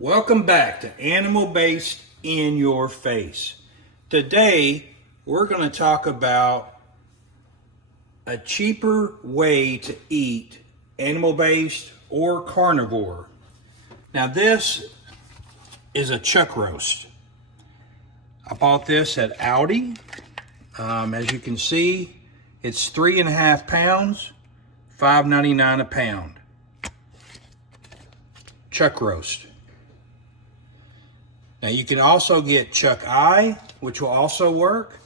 Welcome back to Animal Based in Your Face. Today, we're going to talk about a cheaper way to eat animal-based or carnivore. Now this is a chuck roast. I bought this at Aldi. As you can see, it's 3.5 pounds, $5.99 a pound. Chuck roast. Now you can also get chuck eye, which will also work,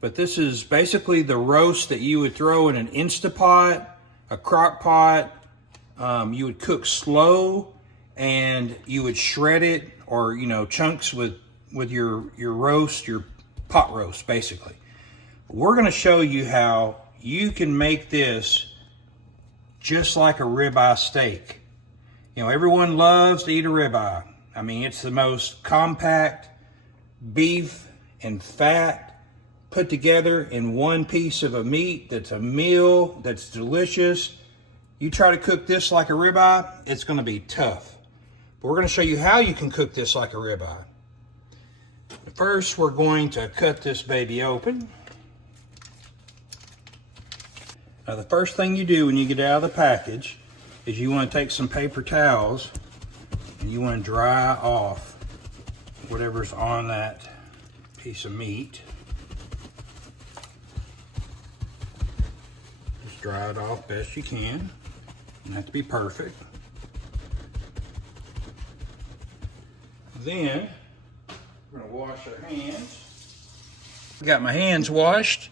but this is basically the roast that you would throw in an Instapot, a crock pot. You would cook slow and you would shred it, or chunks with your roast, your pot roast basically. We're going to show you how you can make this just like a ribeye steak. Everyone loves to eat a ribeye. I mean, it's the most compact beef and fat put together in one piece of a meat that's a meal, that's delicious. You try to cook this like a ribeye, it's going to be tough. But we're going to show you how you can cook this like a ribeye. First, we're going to cut this baby open. Now, the first thing you do when you get out of the package is you want to take some paper towels and you want to dry off whatever's on that piece of meat. Just dry it off best you can. Doesn't have to be perfect. Then we're going to wash our hands. I got my hands washed.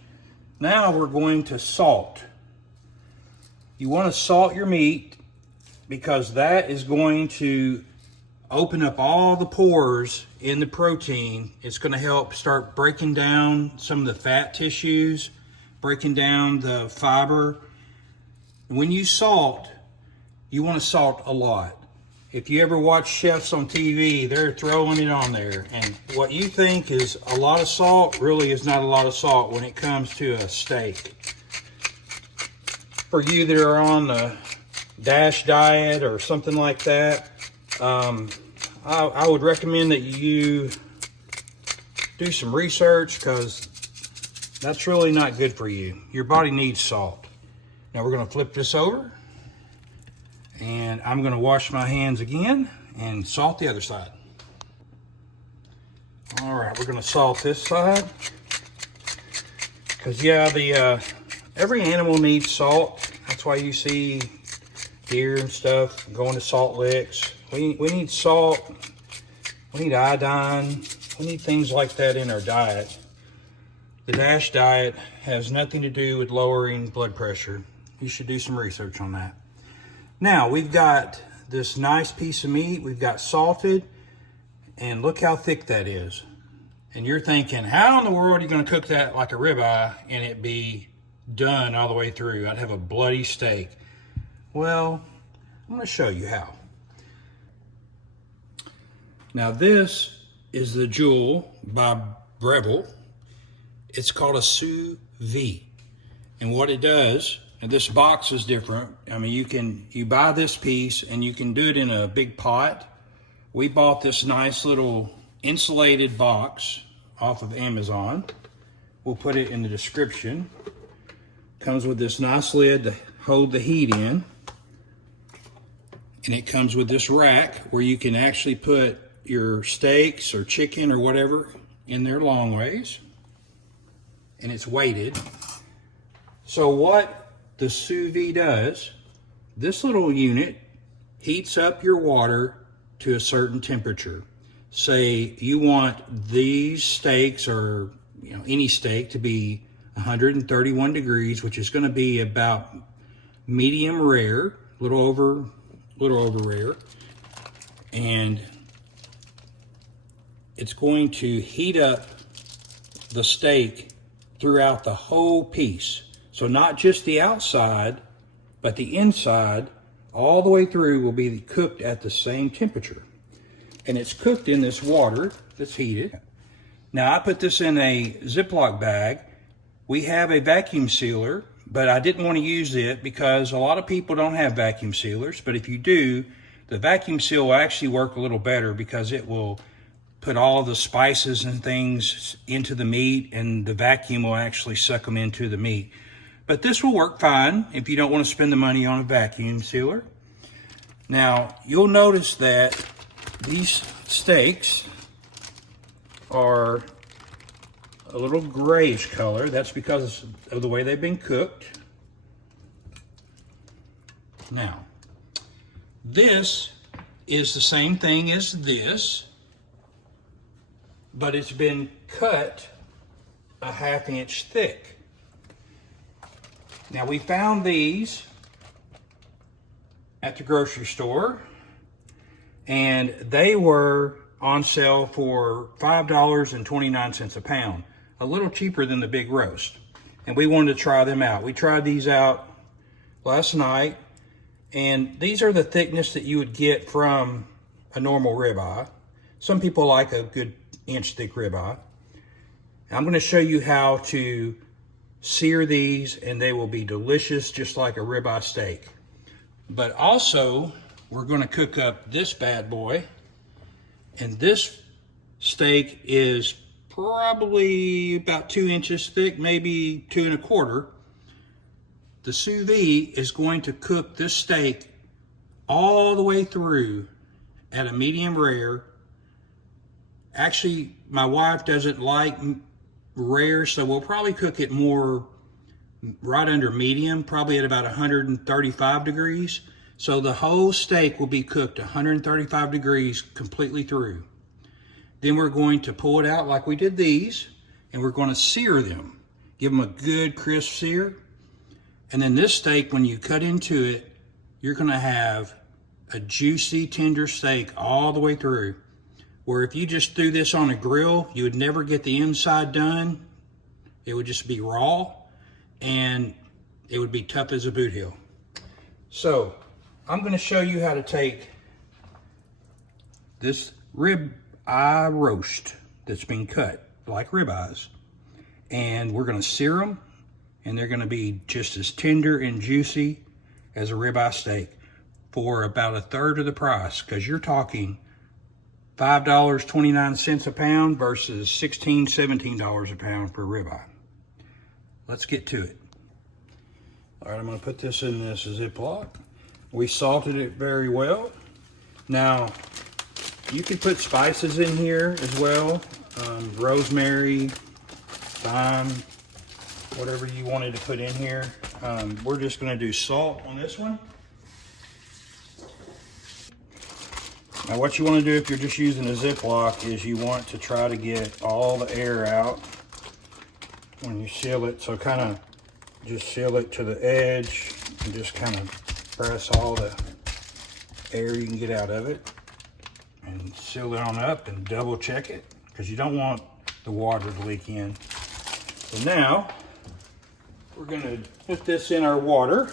Now we're going to salt. You want to salt your meat because that is going to open up all the pores in the protein. It's going to help start breaking down some of the fat tissues, breaking down the fiber. When you salt, you want to salt a lot. If you ever watch chefs on TV, they're throwing it on there. And what you think is a lot of salt really is not a lot of salt when it comes to a steak. For you that are on the DASH diet or something like that, I would recommend that you do some research, because that's really not good for you. Your body needs salt. Now we're going to flip this over, and I'm going to wash my hands again and salt the other side. All right, we're going to salt this side, because every animal needs salt. That's why you see deer and stuff going to salt licks. We need salt, we need iodine, we need things like that in our diet. The DASH diet has nothing to do with lowering blood pressure. You should do some research on that. Now we've got this nice piece of meat, we've got salted, and look how thick that is. And you're thinking, how in the world are you going to cook that like a ribeye and it be done all the way through? I'd have a bloody steak. Well, I'm going to show you how. Now this is the Joule by Breville. It's called a Sous Vide. And what it does, and this box is different. I mean, you buy this piece and you can do it in a big pot. We bought this nice little insulated box off of Amazon. We'll put it in the description. Comes with this nice lid to hold the heat in. And it comes with this rack where you can actually put your steaks or chicken or whatever in there long ways. And it's weighted. So what the Sous Vide does, this little unit heats up your water to a certain temperature. Say you want these steaks, or any steak, to be 131 degrees, which is going to be about medium rare, little over rare, and it's going to heat up the steak throughout the whole piece. So not just the outside, but the inside, all the way through, will be cooked at the same temperature. And it's cooked in this water that's heated. Now I put this in a Ziploc bag. We have a vacuum sealer, but I didn't want to use it because a lot of people don't have vacuum sealers. But if you do, The vacuum seal will actually work a little better because it will put all the spices and things into the meat, and the vacuum will actually suck them into the meat. But this will work fine if you don't want to spend the money on a vacuum sealer. Now, you'll notice that these steaks are a little grayish color. That's because of the way they've been cooked. Now, this is the same thing as this, but it's been cut a 1/2 inch thick. Now, we found these at the grocery store, and they were on sale for $5.29 a pound, a little cheaper than the big roast. And we wanted to try them out. We tried these out last night, and these are the thickness that you would get from a normal ribeye. Some people like a good inch thick ribeye. I'm going to show you how to sear these, and they will be delicious just like a ribeye steak. But also, we're going to cook up this bad boy, and this steak is probably about 2 inches thick, maybe 2 1/4. The sous vide is going to cook this steak all the way through at a medium rare. Actually, my wife doesn't like rare, so we'll probably cook it more right under medium, probably at about 135 degrees. So the whole steak will be cooked 135 degrees completely through. Then we're going to pull it out like we did these, and we're going to sear them. Give them a good crisp sear. And then this steak, when you cut into it, you're going to have a juicy, tender steak all the way through. Where if you just threw this on a grill, you would never get the inside done. It would just be raw, and it would be tough as a boot heel. So I'm going to show you how to take this ribeye roast that's been cut like ribeyes, and we're going to sear them, and they're going to be just as tender and juicy as a ribeye steak for about 1/3 of the price, because you're talking $5.29 a pound versus $16, $17 a pound for ribeye. Let's get to it. All right, I'm going to put this in this Ziploc. We salted it very well. Now, you can put spices in here as well. Rosemary, thyme, whatever you wanted to put in here. We're just going to do salt on this one. Now, what you want to do if you're just using a Ziploc is you want to try to get all the air out when you seal it. So kind of just seal it to the edge and just kind of press all the air you can get out of it. And seal it on up and double check it, because you don't want the water to leak in. So now, we're going to put this in our water.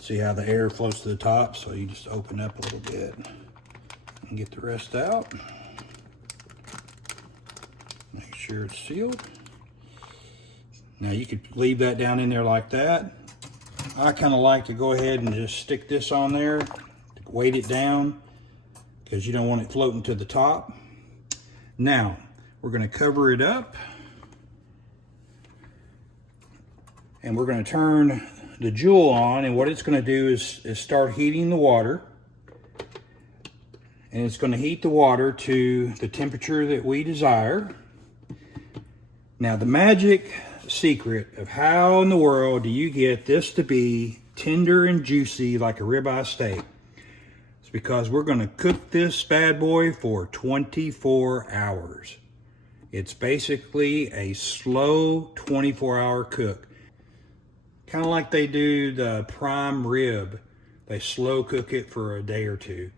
See how the air floats to the top? So you just open up a little bit and get the rest out. Make sure it's sealed. Now you could leave that down in there like that. I kind of like to go ahead and just stick this on there, weight it down, because you don't want it floating to the top. Now, we're going to cover it up, and we're going to turn the Joule on, and what it's going to do is start heating the water, and it's going to heat the water to the temperature that we desire. Now, the magic secret of how in the world do you get this to be tender and juicy like a ribeye steak, is because we're going to cook this bad boy for 24 hours. It's basically a slow 24-hour cook. Kind of like they do the prime rib. They slow cook it for a day or two.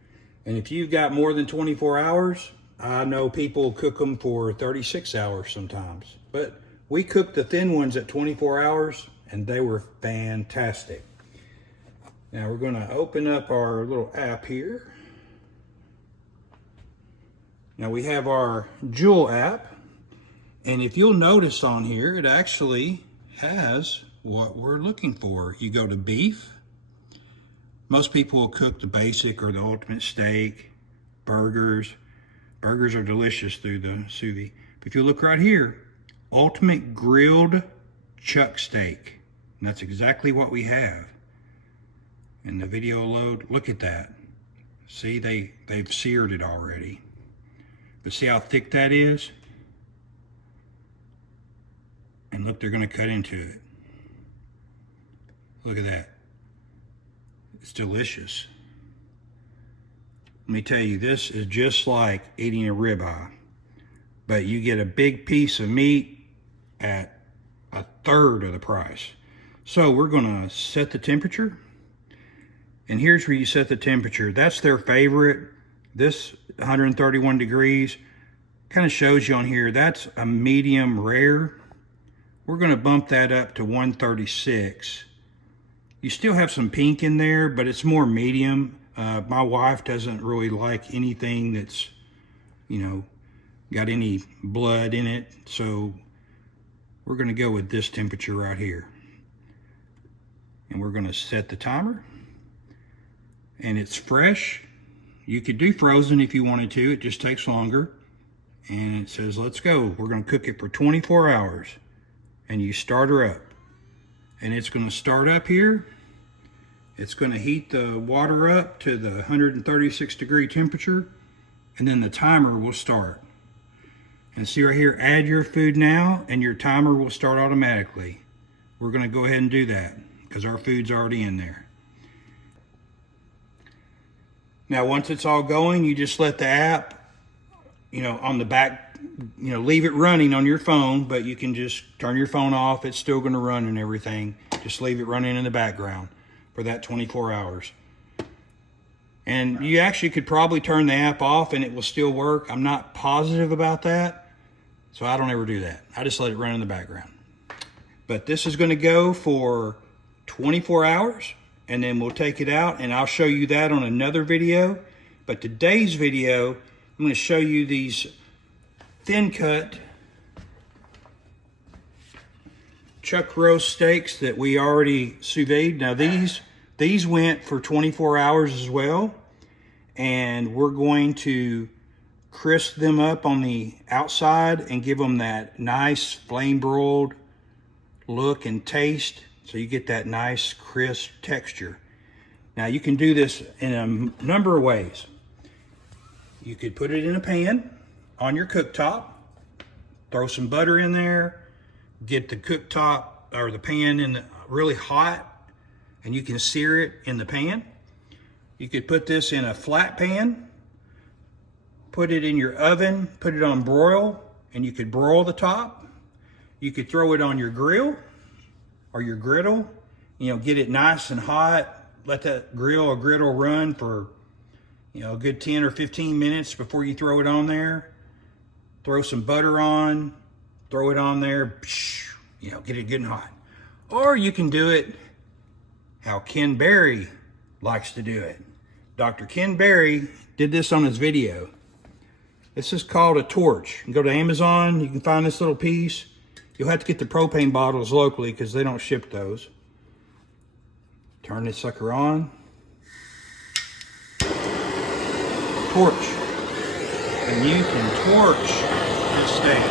And if you've got more than 24 hours, I know people cook them for 36 hours sometimes. But we cooked the thin ones at 24 hours, and they were fantastic. Now we're going to open up our little app here. Now we have our Joule app, and if you'll notice on here, it actually has what we're looking for. You go to beef, Most people will cook the basic or the ultimate steak, burgers. Burgers are delicious through the sous vide. But if you look right here, ultimate grilled chuck steak. And that's exactly what we have. And the video will load. Look at that. See, they've seared it already. But see how thick that is? And look, they're going to cut into it. Look at that. It's delicious. Let me tell you, this is just like eating a ribeye. But you get a big piece of meat at a third of the price. So we're going to set the temperature. And here's where you set the temperature. That's their favorite. This 131 degrees kind of shows you on here. That's a medium rare. We're going to bump that up to 136. You still have some pink in there, but it's more medium. My wife doesn't really like anything that's, got any blood in it. So we're going to go with this temperature right here. And we're going to set the timer. And it's fresh. You could do frozen if you wanted to. It just takes longer. And it says, let's go. We're going to cook it for 24 hours. And you start her up. And it's going to start up here. It's going to heat the water up to the 136 degree temperature. And then the timer will start. And see right here, add your food now, and your timer will start automatically. We're going to go ahead and do that because our food's already in there. Now, once it's all going, you just let the app, on the back, leave it running on your phone, but you can just turn your phone off. It's still going to run and everything. Just leave it running in the background for that 24 hours. And you actually could probably turn the app off and it will still work. I'm not positive about that, so I don't ever do that. I just let it run in the background. But this is going to go for 24 hours. And then we'll take it out, and I'll show you that on another video. But today's video, I'm going to show you these thin cut chuck roast steaks that we already sous vide. Now these went for 24 hours as well, and we're going to crisp them up on the outside and give them that nice flame broiled look and taste. So you get that nice crisp texture. Now you can do this in a number of ways. You could put it in a pan on your cooktop, throw some butter in there, get the cooktop or the pan in really hot, and you can sear it in the pan. You could put this in a flat pan, put it in your oven, put it on broil, and you could broil the top. You could throw it on your grill or your griddle, get it nice and hot. Let that grill or griddle run for, a good 10 or 15 minutes before you throw it on there. Throw some butter on, throw it on there, get it good and hot. Or you can do it how Ken Berry likes to do it. Dr. Ken Berry did this on his video. This is called a torch. You can go to Amazon, you can find this little piece. You'll have to get the propane bottles locally because they don't ship those. Turn this sucker on. Torch. And you can torch this steak.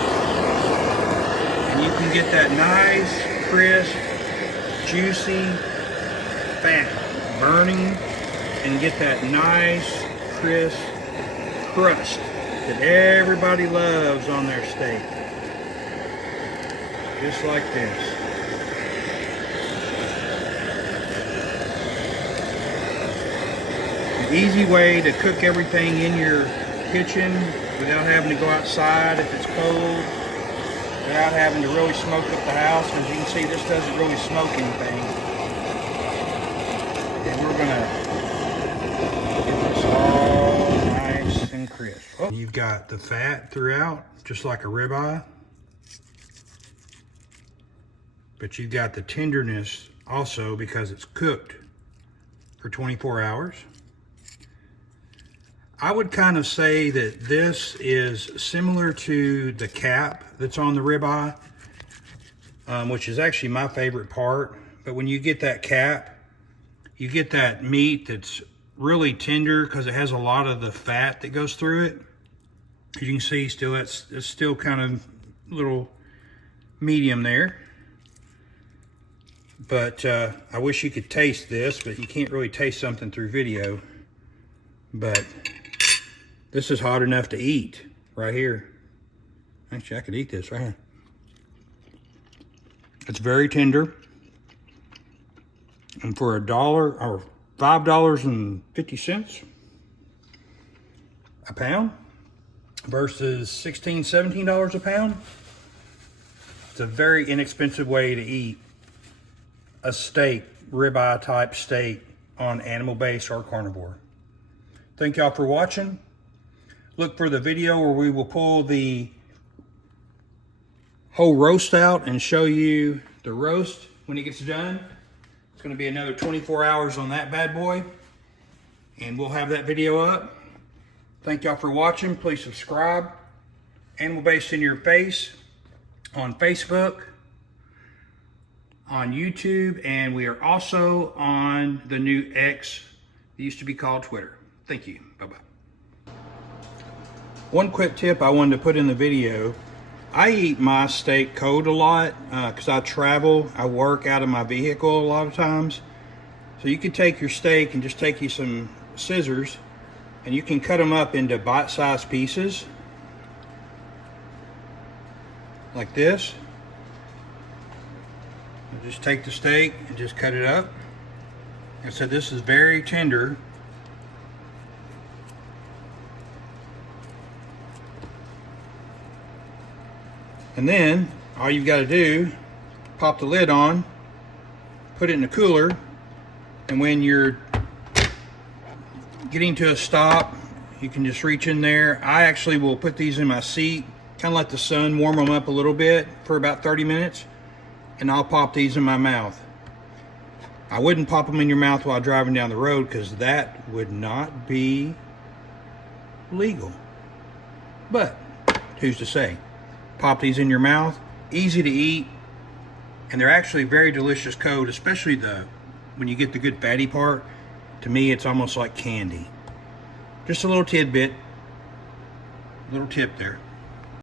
And you can get that nice, crisp, juicy fat burning and get that nice, crisp crust that everybody loves on their steak. Just like this. An easy way to cook everything in your kitchen without having to go outside if it's cold, without having to really smoke up the house. As you can see, this doesn't really smoke anything. And we're gonna get this all nice and crisp. Oh, you've got the fat throughout, just like a ribeye. But you've got the tenderness also because it's cooked for 24 hours. I would kind of say that this is similar to the cap that's on the ribeye, which is actually my favorite part. But when you get that cap, you get that meat that's really tender because it has a lot of the fat that goes through it. As you can see, still it's still kind of little medium there. But I wish you could taste this, but you can't really taste something through video. But this is hot enough to eat right here. Actually, I could eat this right here. It's very tender. And for $1 or $5.50 a pound versus $16, $17 a pound, it's a very inexpensive way to eat a steak, ribeye type steak on animal base or carnivore. Thank y'all for watching. Look for the video where we will pull the whole roast out and show you the roast when it gets done. It's going to be another 24 hours on that bad boy, and we'll have that video up. Thank y'all for watching. Please subscribe. Animal Based in Your Face on Facebook, on YouTube, and we are also on the new X, that used to be called Twitter. Thank you. Bye-bye. One quick tip I wanted to put in the video. I eat my steak cold a lot because I travel. I work out of my vehicle a lot of times. So you could take your steak and just take you some scissors and you can cut them up into bite-sized pieces like this. You just take the steak and just cut it up. And so this is very tender. And then all you've got to do, pop the lid on, put it in the cooler, and when you're getting to a stop, you can just reach in there. I actually will put these in my seat, kind of let the sun warm them up a little bit for about 30 minutes, and I'll pop these in my mouth. I wouldn't pop them in your mouth while driving down the road because that would not be legal. But who's to say? Pop these in your mouth, easy to eat, and they're actually very delicious cold, especially when you get the good fatty part. To me, it's almost like candy. Just a little tidbit, little tip there.